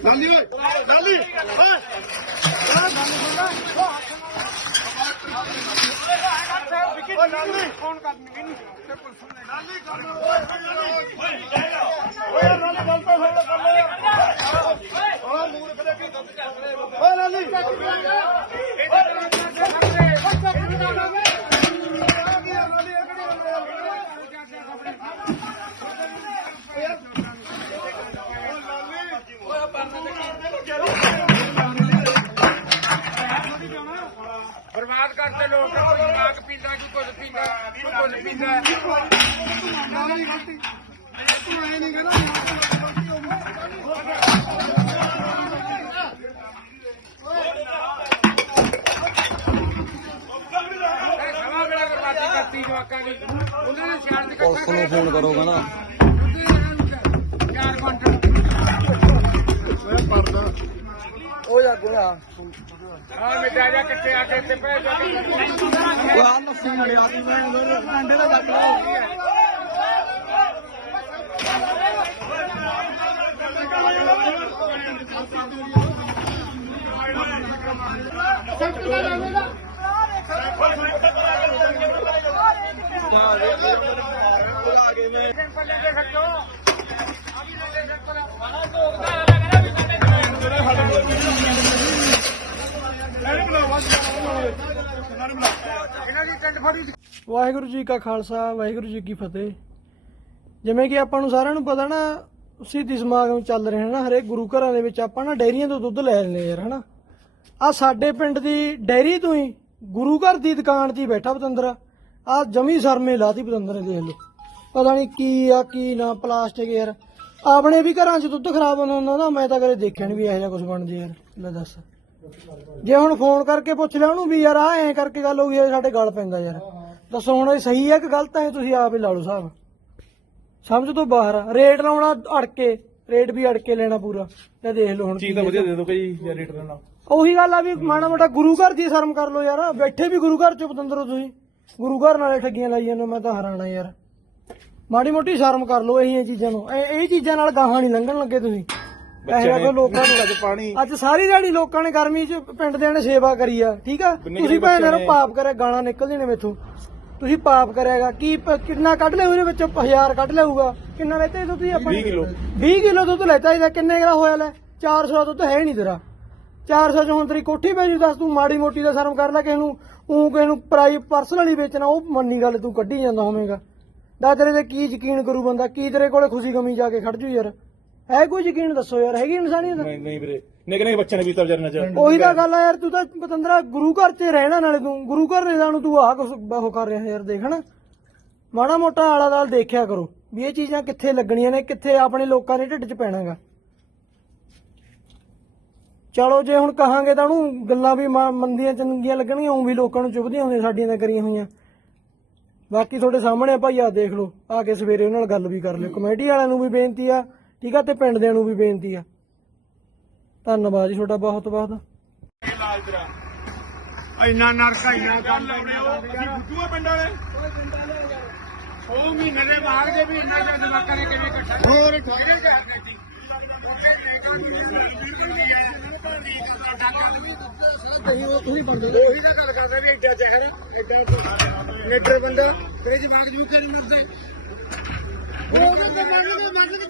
ਲਾਲੀ ਓਏ। ਲਾਲੀ ਓਏ ਓਏ ਲਾਲੀ ਫੋਨ ਕਰਨੀ ਨਹੀਂ ਤੇ ਪੁਲਿਸ ਨੇ ਲਾਲੀ ਕਰ ਓਏ ਲਾਲੀ ਗੱਲ ਤਾਂ ਸੁਣ ਕਰ ਲੈ ਓਏ ਮੂੰਹ ਕਦੇ ਕੀ ਗਲਤ ਕਰ ਰਹੇ ਓਏ ਲਾਲੀ ਬਰਬਾਦ ਕਰਤੇ ਲੋਕ ਕੋਈ ਜਵਾਕ ਪੀਂਦਾ ਕੋਈ ਕੁਝ ਪੀਂਦਾ ਕੋਈ ਕੁਝ ਪੀਂਦਾ। ਇਹ ਸਵਾ ਵੇਲਾ ਬਰਬਾਦੀ ਕਰਤੀ ਜਵਾਕਾਂ ਦੀ ਉਹਨਾਂ ਨੇ ਸ਼ਾਨ ਪੁਲਿਸ ਨੂੰ ਫੋਨ ਕਰੋਗਾ ਨਾ। ਚਾਰ ਕੁਆਂਟਲ ਉਹ ਜਾ ਗੋਲਾ ਹਾਂ ਮਿਟਾ ਜਾ ਕਿੱਥੇ ਆ ਕੇ ਇੱਥੇ ਪੈ ਜਾ ਉਹ ਆ। ਲੱਸੀ ਨੜੇ ਆ ਦੀ ਮੈਂ ਡੰਡੇ ਦਾ ਜੱਟ ਪੱਲੇ ਦੇ ਖੱਟੋ ਇਹਨਾਂ ਦੀ ਟੰਡ ਫੜੀ ਵਾਹਿਗੁਰੂ ਜੀ ਕਾ ਖਾਲਸਾ, ਵਾਹਿਗੁਰੂ ਜੀ ਕੀ ਫਤਿਹ। ਜਿਵੇਂ ਕਿ ਆਪਾਂ ਨੂੰ ਸਾਰਿਆਂ ਨੂੰ ਪਤਾ ਨਾ, ਸਿੱਧੀ ਸਮਾਗਮ ਚੱਲ ਰਹੇ ਹਨ ਹਰੇਕ ਗੁਰੂ ਘਰਾਂ ਦੇ ਵਿੱਚ ਆਪਾਂ ਨਾ ਡੈਰੀਆਂ ਤੋਂ ਦੁੱਧ ਲੈ ਲੈਂਦੇ ਯਾਰ, ਹਨਾ। ਆ ਸਾਡੇ ਪਿੰਡ ਦੀ ਡੈਰੀ ਤੋਂ ਹੀ ਗੁਰੂ ਘਰ ਦੀ ਦੁਕਾਨ 'ਤੇ ਹੀ ਬੈਠਾ ਪਤੰਦਰ। ਆ ਜਮੀ ਸਰਮੇ ਲਾਤੀ ਪਤੰਦਰ ਨੇ, ਦੇਖ ਲਓ। ਪਤਾ ਨਹੀਂ ਕੀ ਆ, ਕੀ ਨਾ, ਪਲਾਸਟਿਕ ਯਾਰ। ਆਪਣੇ ਵੀ ਘਰਾਂ 'ਚ ਦੁੱਧ ਖਰਾਬ ਹੁੰਦਾ ਹੁੰਦਾ ਨਾ ਮੈਂ ਤਾਂ ਕਦੇ ਦੇਖਿਆ ਨਹੀਂ ਵੀ ਇਹੋ ਜਿਹਾ ਕੁਝ ਬਣ ਯਾਰ। ਲੈ ਦੱਸ। ਜੇ ਹੁਣ ਫੋਨ ਕਰਕੇ ਪੁੱਛ ਲਿਆ ਉਹਨੂੰ ਵੀ ਯਾਰ ਆ ਐਂ ਕਰਕੇ ਗੱਲ ਹੋ ਗਈ ਸਾਡੇ ਗੱਲ ਪੈਂਦਾ ਯਾਰ। ਦੱਸੋ ਹੁਣ ਇਹ ਸਹੀ ਹੈ ਕਿ ਗਲਤ ਹੈ ਤੁਸੀਂ ਆਪ ਹੀ ਲਾ ਲਓ ਸਾਹਿਬ ਸਮਝ ਤੋਂ ਬਾਹਰ ਆ। ਰੇਟ ਲਾਉਣਾ ਅੜ ਕੇ ਰੇਟ ਵੀ ਅੜ ਕੇ ਲੈਣਾ ਪੂਰਾ। ਤੇ ਦੇਖ ਲਓ ਹੁਣ ਚੀਜ਼ ਤਾਂ ਵਧੀਆ ਦੇ ਦੋ ਭਾਈ ਜਾਂ ਰੇਟ ਦੇਣਾ ਉਹੀ ਗੱਲ ਆ ਵੀ ਮਾੜਾ ਮੋਟਾ ਗੁਰੂ ਘਰ ਦੀ ਸ਼ਰਮ ਕਰ ਲਓ ਯਾਰ। ਬੈਠੇ ਵੀ ਗੁਰੂ ਘਰ ਚ ਪਤੰਦਰੋ ਤੁਸੀਂ। ਗੁਰੂ ਘਰ ਨਾਲੇ ਠੱਗੀਆਂ ਲਾਈ ਜਾਂਦੇ ਹੋ, ਮੈਂ ਤਾਂ ਹੈਰਾਨ ਆ ਯਾਰ। ਮਾੜੀ ਮੋਟੀ ਸ਼ਰਮ ਕਰ ਲਓ ਇਹੀਆਂ ਚੀਜ਼ਾਂ ਨੂੰ। ਇਹ ਇਹ ਚੀਜ਼ਾਂ ਨਾਲ ਗਾਹਾਂ ਨਹੀਂ ਲੰਘਣ ਲੱਗੇ ਤੁਸੀਂ। ਇਹ ਕੋ ਲੋਕਾਂ ਨੂੰ ਅੱਜ ਪਾਣੀ। ਅੱਜ ਸਾਰੀ ਦਿਹਾੜੀ ਲੋਕਾਂ ਨੇ ਗਰਮੀ ਚ ਪਿੰਡ ਦੇ ਨੇ ਸੇਵਾ ਕਰੀ ਆ ਠੀਕ ਆ? ਤੁਸੀਂ ਭੈਣ ਨੂੰ ਪਾਪ ਕਰਿਆ ਗਾਲਾਂ ਨਿਕਲਦੀਆਂ ਨੇ ਮੇਥੋਂ। ਤੁਸੀਂ ਪਾਪ ਕਰਿਆਗਾ ਕੀ ਕਿੰਨਾ ਕੱਢ ਲਿਆ ਉਹਦੇ ਵਿੱਚੋਂ? 1000 ਕੱਢ ਲਿਆਊਗਾ ਕਿੰਨਾ ਲੈਤੇ ਤੁਸੀਂ ਆਪਾਂ? 20 ਕਿਲੋ। 20 ਕਿਲੋ ਦੁੱਧ ਲੈਤਾ ਇਹਦਾ ਕਿੰਨੇ ਗਰਾ ਹੋਇਆ ਲੈ? 400 ਦਾ ਦੁੱਧ ਹੈ ਹੀ ਨਹੀਂ ਤੇਰਾ। 400 ਚ ਹੁਣ ਤੇਰੀ ਕੋਠੀ ਪੈ ਜੂ ਦੱਸ ਤੂੰ ਮਾੜੀ ਮੋਟੀ ਦਾ ਸ਼ਰਮ ਕਰ ਲੈ ਕਿਸੇ ਨੂੰ। ਉਹ ਕਿਸੇ ਨੂੰ ਪ੍ਰਾਈ ਪਰਸਨਲੀ ਵੇਚਣਾ ਉਹ ਮੰਨੀ ਗੱਲ ਤੂੰ ਕੱਢੀ ਜਾਂਦਾ ਹੋਵੇਂਗਾ। ਦਾ ਤੇਰੇ ਤੇ ਕੀ ਯਕੀਨ ਕਰੂ ਬੰਦਾ? ਕੀ ਤੇਰੇ ਕੋਲੇ ਖੁਸ਼ੀ ਗਮੀ ਜਾ ਕੇ ਖੜ ਜੂ ਯਾਰ? ਹੈ ਕੋਈ ਯਕੀਨ ਦੱਸੋ ਯਾਰ ਹੈਗੀ ਇਨਸਾਨੀਅਤ? ਨਹੀਂ ਨਹੀਂ ਵੀਰੇ। ਨਿੱਕੇ ਨਿੱਕੇ ਬੱਚੇ ਨੇ ਪੀਤਾ ਵਿਚਾਰੇ ਨਾਲ ਉਹੀ ਤਾਂ ਗੱਲ ਆ ਯਾਰ ਤੂੰ ਤਾਂ ਪਤੰਦਰਾ ਗੁਰੂ ਘਰ 'ਚ ਰਹਿਣਾ ਨਾਲੇ ਤੂੰ ਗੁਰੂ ਘਰ ਰਹਿਣਾ ਨੂੰ ਤੂੰ ਆਹ ਕੁਛ ਉਹ ਕਰ ਰਿਹਾ ਯਾਰ ਦੇਖ ਮਾੜਾ ਮੋਟਾ ਆਲਾ ਦਾਲ ਦੇਖਿਆ ਕਰੋ ਵੀ ਇਹ ਚੀਜ਼ਾਂ ਕਿੱਥੇ ਲੱਗਣੀਆਂ ਨੇ ਕਿੱਥੇ ਆਪਣੇ ਲੋਕਾਂ ਦੇ ਢਿੱਡ 'ਚ ਪੈਣਾਗਾ। ਚਲੋ ਜੇ ਹੁਣ ਕਹਾਂਗੇ ਤਾਂ ਉਹਨੂੰ ਗੱਲਾਂ ਵੀ ਮਾ- ਮੰਦੀਆਂ ਚੰਗੀਆਂ ਲੱਗਣਗੀਆਂ ਉਹ ਵੀ ਲੋਕਾਂ ਨੂੰ ਚੁਭਦੀਆਂ ਹੁੰਦੀਆਂ ਸਾਡੀਆਂ ਤਾਂ ਕਰੀਆਂ ਹੋਈਆਂ। ਬਾਕੀ ਤੁਹਾਡੇ ਸਾਹਮਣੇ ਆ ਭਾਈ ਆ ਦੇਖ ਲਓ ਆ ਕੇ ਸਵੇਰੇ ਉਹਨਾਂ ਨਾਲ ਗੱਲ ਵੀ ਕਰ ਲਿਓ। ਕਮੇਟੀ ਵਾਲਿਆਂ ਨੂੰ ਵੀ ਬੇਨਤੀ ਆ ਠੀਕ ਆ ਤੇ ਪਿੰਡ ਦਿਆਂ ਨੂੰ ਵੀ ਬੇਨਤੀ ਆ। ਧੰਨਵਾਦ ਜੀ ਤੁਹਾਡਾ ਬਹੁਤ ਬਹੁਤ। ਇੰਨਾ ਨਰਕ ਇੰਨਾ ਗੱਲ ਅਸੀਂ ਬੁੱਧੂਆ ਪਿੰਡ ਵਾਲੇ? ਉਹ ਮਹੀਨੇ ਦੇ ਬਾਅਦ ਦੇ ਵੀ ਇੰਨਾ ਦੇ ਜਵਾਕਾਂ ਨੇ ਕਿਵੇਂ ਇਕੱਠਾ ਹੋਰ। ਠਾਗੇ ਜਾਂਦੇ ਸੀ? ਉਹੀ ਤਾਂ ਗੱਲ ਕਰਦੇ ਨੇ ਏਡਾ ਚਿਹਰਾ ਏਡਾ ਨੇਟਰ ਬੰਦਾ ਤੇਰੇ ਜਵਾਕ ਜੂ ਕੇ ਨਹੀਂ ਮਰਦੇ ਉਹ ਤਾਂ ਮੰਗਦੇ ਮੰਗਦੇ